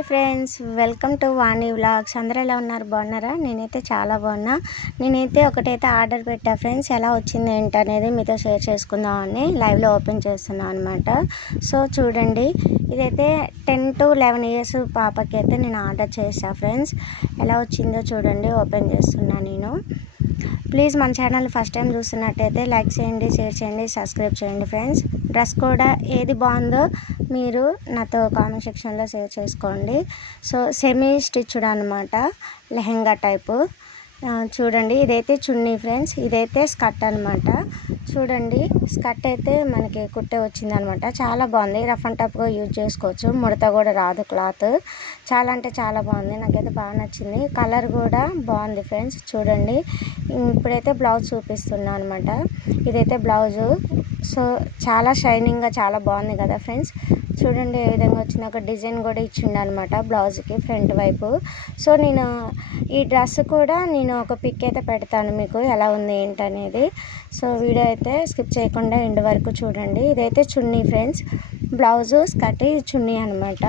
Hi friends, welcome to Vani vlogs. అందరూ ఎలా ఉన్నారు? బాగున్నారా? నేనైతే చాలా బాగున్నా. నేనైతే ఒకటైతే ఆర్డర్ పెట్టా ఫ్రెండ్స్. ఎలా వచ్చింది ఏంటనేది మీతో షేర్ చేసుకుందామని లైవ్లో ఓపెన్ చేస్తున్నాను అనమాట. సో చూడండి, ఇదైతే 10 to 11 years పాపకి అయితే నేను ఆర్డర్ చేశాను ఫ్రెండ్స్. ఎలా వచ్చిందో చూడండి, ఓపెన్ చేస్తున్నాను నేను. ప్లీజ్ మన ఛానల్ ఫస్ట్ టైం చూస్తున్నట్టయితే లైక్ చేయండి, షేర్ చేయండి, సబ్స్క్రైబ్ చేయండి ఫ్రెండ్స్. డ్రెస్ కూడా ఏది బాగుందో మీరు నాతో కామెంట్ సెక్షన్లో షేర్ చేసుకోండి. సో సెమీ స్టిచ్డ్ అనమాట, లెహెంగా టైపు. చూడండి, ఇదైతే చున్నీ ఫ్రెండ్స్, ఇదైతే స్కర్ట్ అనమాట. చూడండి, స్కర్ట్ అయితే మనకి కుట్టే వచ్చిందనమాట. చాలా బాగుంది, రఫ్ అండ్ టఫ్గా యూజ్ చేసుకోవచ్చు, ముడత కూడా రాదు. క్లాత్ చాలా అంటే చాలా బాగుంది, నాకైతే బాగా నచ్చింది. కలర్ కూడా బాగుంది ఫ్రెండ్స్. చూడండి, ఇప్పుడైతే బ్లౌజ్ చూపిస్తున్నా అనమాట. ఇదైతే బ్లౌజు. సో చాలా షైనింగ్గా చాలా బాగుంది కదా ఫ్రెండ్స్. చూడండి ఏ విధంగా వచ్చింది, ఒక డిజైన్ కూడా ఇచ్చిండు అనమాట బ్లౌజ్కి ఫ్రంట్ వైపు. సో నేను ఈ డ్రెస్ కూడా నేను ఒక పిక్ అయితే పెడతాను మీకు, ఎలా ఉంది ఏంటనేది. సో వీడియో అయితే స్కిప్ చేయకుండా ఎండ్ వరకు చూడండి. ఇదైతే చున్నీ ఫ్రెండ్స్, బ్లౌజు స్కర్ట్, చున్నీ అనమాట.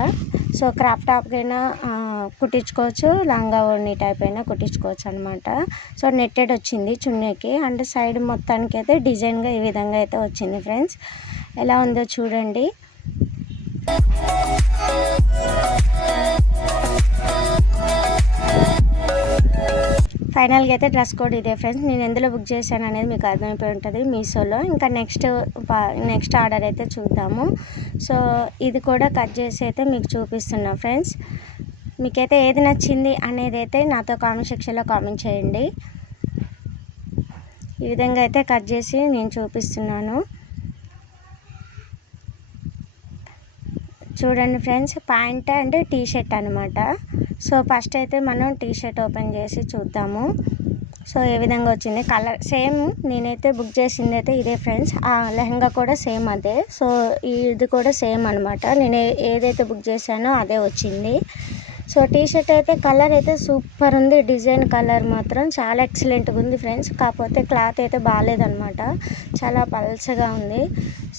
సో క్రాప్ టాప్కైనా కుట్టించుకోవచ్చు, లంగా ఓణి టైప్ అయినా కుట్టించుకోవచ్చు అనమాట. సో నెట్టెడ్ వచ్చింది చున్నీకి, అండ్ సైడ్ మొత్తానికి అయితే డిజైన్గా ఈ విధంగా అయితే వచ్చింది ఫ్రెండ్స్. ఎలా ఉందో చూడండి. ఫైనల్గా అయితే డ్రెస్ కోడ్ ఇదే ఫ్రెండ్స్. నేను ఎందులో బుక్ చేశాను అనేది మీకు అర్థమైపోయి ఉంటుంది, మీషోలో. ఇంకా నెక్స్ట్ ఆర్డర్ అయితే చూద్దాము. సో ఇది కూడా కట్ చేసి అయితే మీకు చూపిస్తున్నా ఫ్రెండ్స్. మీకైతే ఏది నచ్చింది అనేది అయితే నాతో కామెంట్ సెక్షన్లో కామెంట్ చేయండి. ఈ విధంగా అయితే కట్ చేసి నేను చూపిస్తున్నాను. చూడండి friends, pant and T shirt అనమాట. సో ఫస్ట్ అయితే మనం టీ షర్ట్ ఓపెన్ చేసి చూద్దాము. సో ఏ విధంగా వచ్చింది, కలర్ సేమ్ నేనైతే బుక్ చేసింది అయితే ఇదే ఫ్రెండ్స్. ఆ లెహంగా కూడా సేమ్ అదే. సో ఇది కూడా సేమ్ అనమాట, నేను ఏదైతే బుక్ చేశానో అదే వచ్చింది. సో టీ షర్ట్ అయితే కలర్ అయితే సూపర్ ఉంది, డిజైన్ కలర్ మాత్రం చాలా ఎక్సలెంట్గా ఉంది ఫ్రెండ్స్. కాకపోతే క్లాత్ అయితే బాగాలేదనమాట, చాలా పల్చగా ఉంది.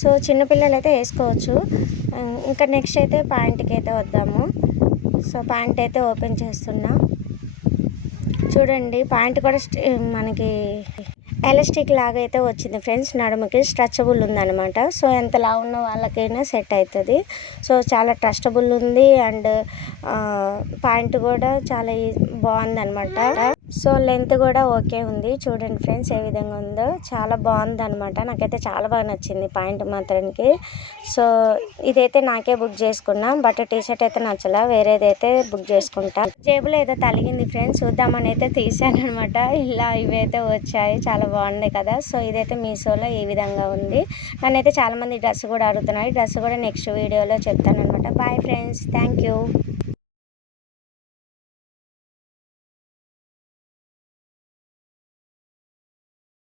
సో చిన్నపిల్లలు అయితే వేసుకోవచ్చు. ఇంకా నెక్స్ట్ అయితే ప్యాంట్కి అయితే వద్దాము. సో ప్యాంట్ అయితే ఓపెన్ చేస్తున్నా. చూడండి, ప్యాంట్ కూడా మనకి ఎలాస్టిక్ లాగా అయితే వచ్చింది ఫ్రెండ్స్. నడుముకి స్ట్రెచబుల్ ఉందన్నమాట. సో ఎంతలా ఉన్న వాళ్ళకైనా సెట్ అవుతుంది. సో చాలా ట్రస్టబుల్ ఉంది, అండ్ ప్యాంట్ కూడా చాలా బాగుందన్నమాట. సో లెంత్ కూడా ఓకే ఉంది. చూడండి ఫ్రెండ్స్ ఏ విధంగా ఉందో, చాలా బాగుంది అనమాట. నాకైతే చాలా బాగా నచ్చింది ప్యాంట్ మాత్రానికి. సో ఇదైతే నాకే బుక్ చేసుకున్నా, బట్ టీ షర్ట్ అయితే నచ్చలా, వేరేదైతే బుక్ చేసుకుంటా. జేబులో ఏదో తలిగింది ఫ్రెండ్స్, చూద్దామని అయితే తీసాను అనమాట. ఇలా ఇవైతే వచ్చాయి, చాలా బాగున్నాయి కదా. సో ఇదైతే మీషోలో ఈ విధంగా ఉంది. నన్నైతే చాలామంది డ్రెస్ కూడా అడుగుతున్నాయి. డ్రెస్ కూడా నెక్స్ట్ వీడియోలో చెప్తాను అనమాట. Bye friends, thank you.